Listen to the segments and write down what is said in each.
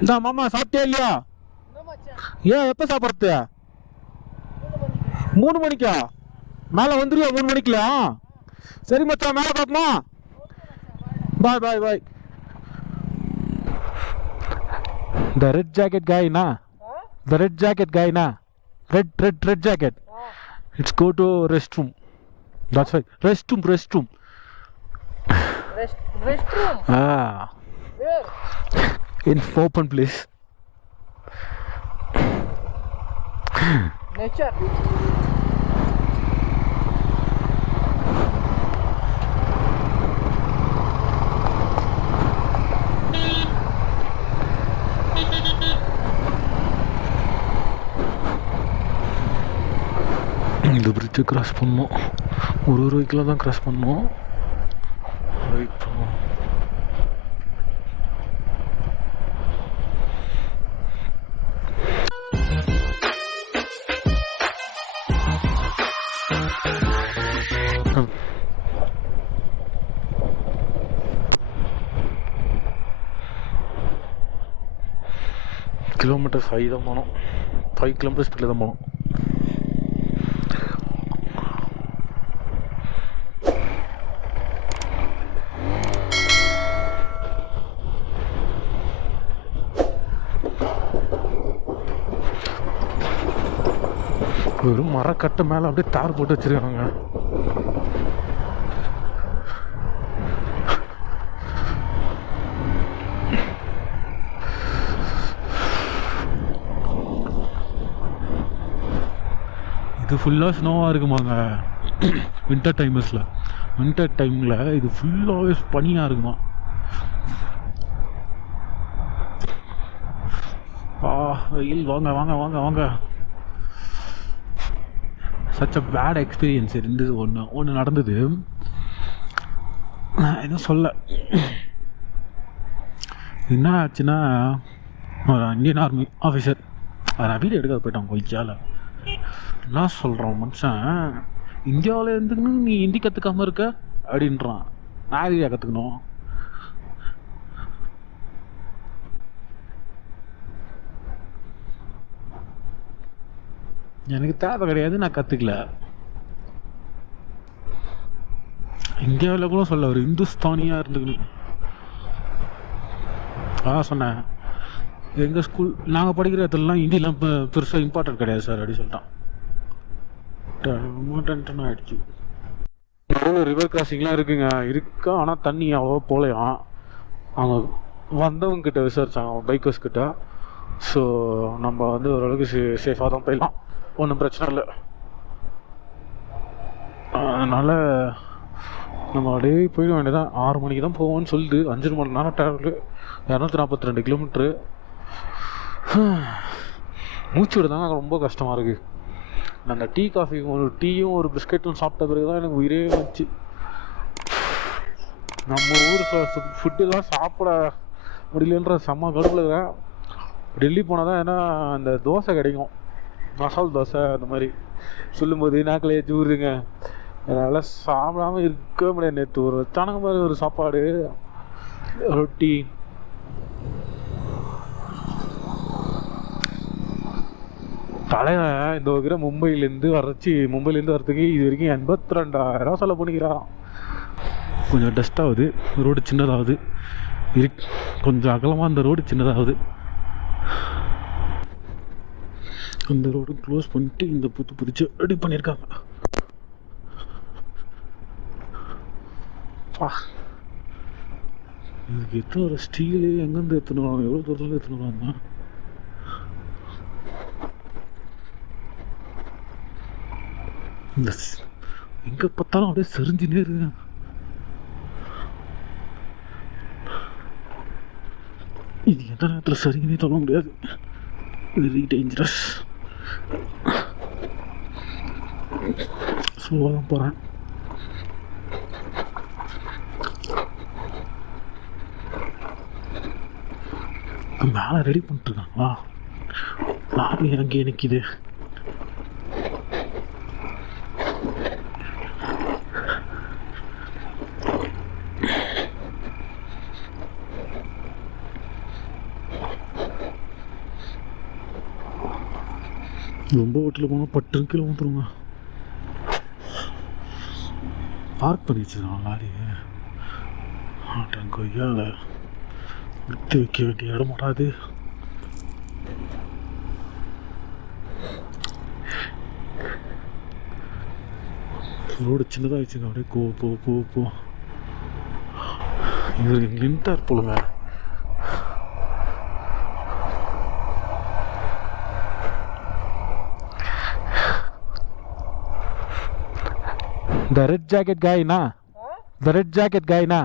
இந்த மாமா சாப்பிட்டியா இல்லையா? ஏன் எப்போ சாப்பிட்றது? 3 மணிக்கா? மேலே வந்துருவியா 3 மணிக்குல? சரி மச்சான், மேலே பார்ப்போமா? பாய் பாய் பாய். The red jacket guy na? The red jacket guy na? Red jacket. Let's go to restroom. That's right. Restroom. Restroom? Ah. Where? In open place. Nature. இந்த பிரிட்ஜை கிராஸ் பண்ணோம். ஒரு வெஹிக்கிளாக தான் கிராஸ் பண்ணோம். வெயிட் பண்ணுவோம். கிலோமீட்டர் 5 தான் போனோம். 5 கிலோமீட்டர் ஸ்பீடில் தான் போனோம். ஒரு மரக்கட்டை மேலே அப்படியே தார் போட்டு வச்சிருக்காங்க. இது ஃபுல்லாக ஸ்னோவாக இருக்குமாங்க வின்டர் டைமில் இது ஃபுல்லாகவே பனியாக இருக்குமா. வெயில். வாங்க வாங்க வாங்க வாங்க. சச் அ பேட் எக்ஸ்பீரியன்ஸ் இருந்தது. ஒன்று நடந்தது. நான் எதுவும் சொல்ல. என்ன ஆச்சுன்னா, ஒரு இந்தியன் ஆர்மி ஆஃபீஸர், நான் வீடியோ எடுக்க போயிட்டான் கொய்ச்சால். என்ன சொல்கிறான் மனுஷன், இந்தியாவில் இருந்துக்கணும் நீ ஹிந்தி கற்றுக்காமல் இருக்க அப்படின்றான். நான் வீடியோ கற்றுக்கணும். எனக்கு தேவை கிடையாது, நான் கற்றுக்கல. இந்தியாவில் கூட சொல்ல, ஒரு இந்துஸ்தானியாக இருந்துக்கணும். சொன்னேன், எங்கள் ஸ்கூல் நாங்கள் படிக்கிற இடத்துலலாம் ஹிந்திலாம் பெருசாக இம்பார்ட்டன்ட் கிடையாது சார் அப்படி சொல்லிட்டான். டென்ஷன் ஆகிடுச்சு. நடுவில் ரிவர் கிராசிங்லாம் இருக்கா, ஆனால் தண்ணி அவ்வளோ போகலையாம். அவங்க வந்தவங்கக்கிட்ட விசாரித்தாங்க, அவங்க பைக்கர்ஸ் கிட்ட. ஸோ நம்ம வந்து ஓரளவுக்கு சேஃபாக தான் போயிடலாம், ஒன்றும் பிரச்சனை இல்லை. அதனால் நம்ம அப்படியே போயிட வேண்டியதான். 6 மணிக்கு தான் போவோம்னு சொல்லிட்டு 5 மணி நேரம் ட்ராவலு, 242 கிலோமீட்ரு. மூச்சு விடுதாங்க ரொம்ப கஷ்டமாக இருக்குது. அந்த டீ காஃபி, ஒரு டீயும் ஒரு பிஸ்கெட்டும் சாப்பிட்ட பிறகு தான் எனக்கு உயிரே வந்துச்சு. நம்ம ஊர் ஃபுட்டுலாம் சாப்பிட முடியலன்ற செம்ம கடுப்பில் இருக்கேன். டெல்லி போனால் தான் ஏன்னா அந்த தோசை கிடைக்கும், மசால் தோசை அந்த மாதிரி சொல்லும்போது நாக்கிலே ஜூருங்க. அதனால் சாப்பிடாமல் இருக்கவே முடியாது. நேற்று ஒரு வச்சானங்க மாதிரி ஒரு சாப்பாடு, ரொட்டி. தலைவன் இந்த ஒரு மும்பையிலேருந்து வரத்துக்கு இது வரைக்கும் 82,000 செலவு பண்ணிக்கிறான். கொஞ்சம் டஸ்ட் ஆகுது, ரோடு சின்னதாகுது, கொஞ்சம் அகலமாக அந்த ரோடு சின்னதாகுது. அந்த ரோடு க்ளோஸ் பண்ணிட்டு இந்த புதுச்சு ரெடி பண்ணியிருக்காங்க. இதுக்கு எத்தனை ஒரு ஸ்டீலு எங்கேருந்து எடுத்துன்னு வராங்க, எவ்வளோ தூரத்தில் எடுத்துன்னு வராங்க. இந்த எங்கே பார்த்தாலும் அப்படியே செறிஞ்சுனே இருக்கு. இது எந்த நேரத்தில் சரிங்கன்னே சொல்ல முடியாது. Very dangerous. ஸ்லோவாக தான் போகிறேன். மேலே ரெடி பண்ணிட்டுருக்காங்களா, லாரி அங்கேயே நிற்கிது. ரொம்ப ஹோட்டலில் போனால் 10 கிலோமீட்டருங்க. பார்க் பண்ணி வச்சுருக்கான் லாரியை. ஆட்டம் கொய்யால விட்டு வைக்க வேண்டிய இடம் மாட்டாது. ரோடு சின்னதாகிடுச்சுங்க. அப்படியே போ இவர் நின்ட்டார் போலுங்க. The red jacket guy, na? Huh? The red jacket guy, na?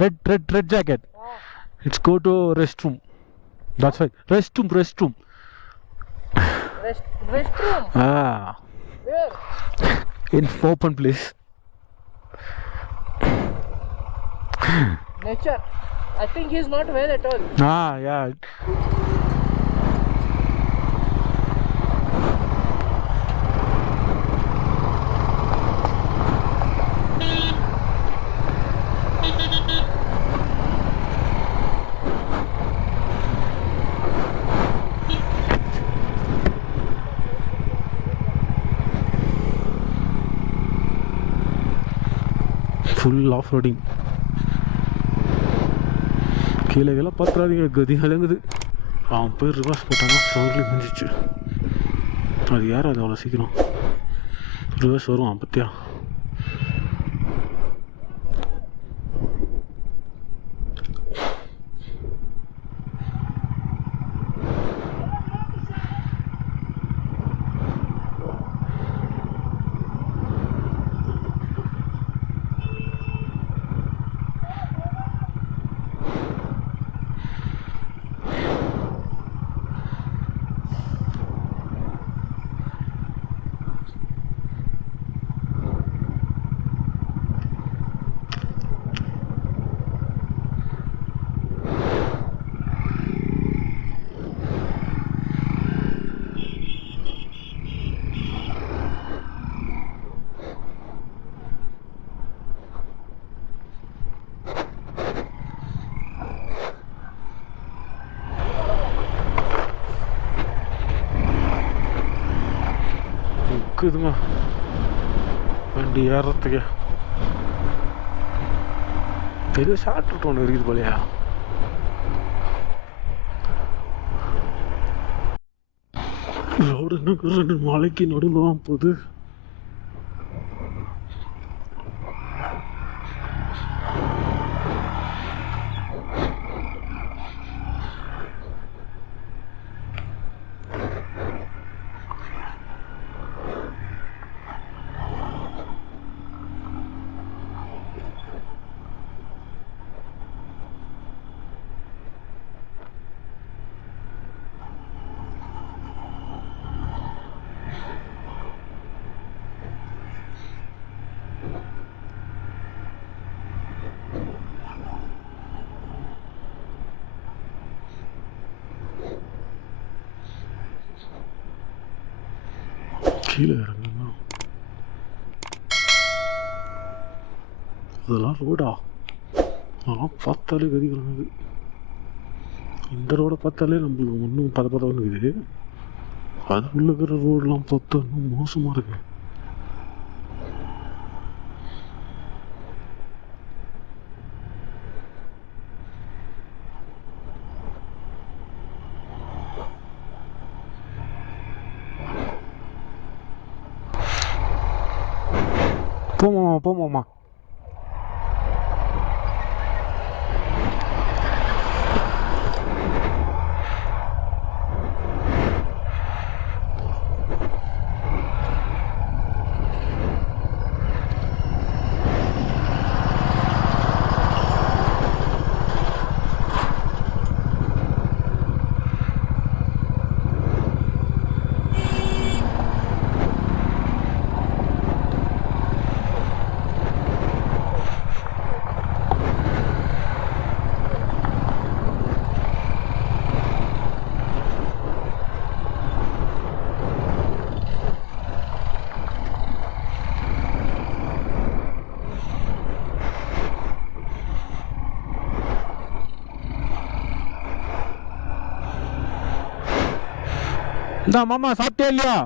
Red jacket. Let's go to restroom. That's right. Restroom. Restroom? Ah. Where? In open place. Nature. I think he's not well at all. Ah, yeah. Full of roading. கீழே பார்த்துறாதீங்க, கதி கலங்குது. அவன் போய் reverse போட்டானா சவுண்ட்லேயே முடிஞ்சிச்சு. அது யார் அது அவ்வளோ சீக்கிரம் ரிவர்ஸ் வரும் பத்தியா? இருக்குதுங்க வண்டி ஏறத்துக்கு. ஏதோ ஷார்ட் ரூட் ஒன்று இருக்குது போலையா? ரோடு என்ன 2 மலைக்கு நடுவில் தான் போகுது. கீழே இறங்குங்க. அதெல்லாம் ரோடா? அதெல்லாம் பார்த்தாலே கதி கிளம்புது. இந்த ரோடை பார்த்தாலே நம்மளுக்கு ஒன்றும் பதப்பதம்னு இருக்குது. அது உள்ள இருக்கிற ரோடெலாம் பார்த்தா இன்னும் மோசமாக இருக்கு. போமாமா. இந்த மாமா சாப்பிட்டியா இல்லையா?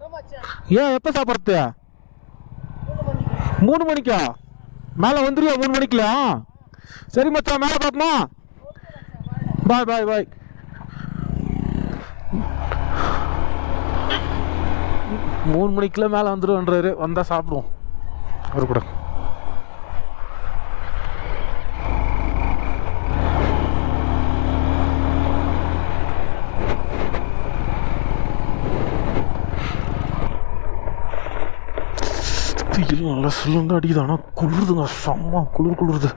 No, Macha. ஏன் எப்போ சாப்பிட்றது? 3 மணிக்கா? மேலே வந்துருயா 3 மணிக்குல? சரி மச்சான், மேலே பார்ப்போமா? பாய் பாய் பாய். 3 மணிக்குள்ள மேலே வந்துருவேன்றாரு. வந்தால் சாப்பிடுவோம் ஒரு கூட. வெயில் நல்லா சொல்லுங்க அடிக்குது, ஆனால் குளிருதுங்க, செம்ம குளிருது.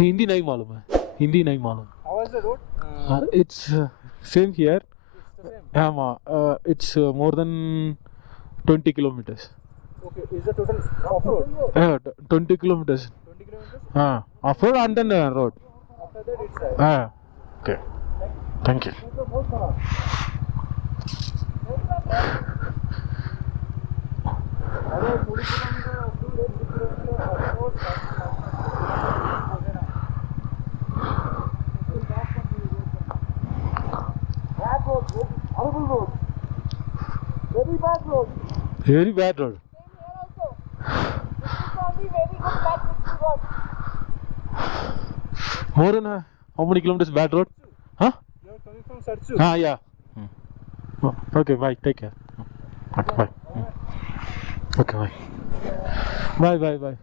हिंदी नहीं मालूम है, हिंदी नहीं मालूम. How was the road? It's same here. It's the same. Yeah, it's more than 20 kilometers. Okay, is the total off-road? 20 kilometers. 20 kilometers? Off-road and then road. After that, it's Okay. Thank you. Horrible road. Very bad road. Very bad road. Same here also. This is only very good bad road. More than how many kilometers bad road? Huh? You are coming from Sarchu. Yeah. Oh, okay, bye. Take care. Okay, bye. Okay, bye. Bye.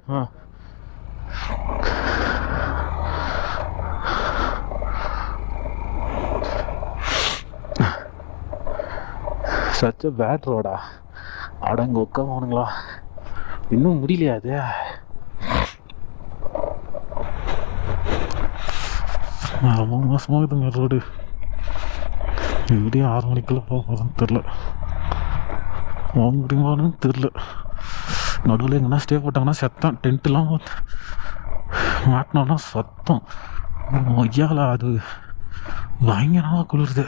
Such a bad road. அடங்க உட்காந்துங்களா, இன்னும் முடியலையா அது? ரொம்ப மோசமாக இருக்குதுங்க road. எப்படியும் 6 மணிக்குள்ளே போக போகிறதுன்னு தெரில, போக முடியுமான்னு தெரில. நடுவில் எங்கன்னா ஸ்டே போட்டாங்கன்னா சத்தம், டென்ட்டுலாம் மாட்டினோன்னா சத்தம். ஐயால அது பயங்கரமாக குளிருது.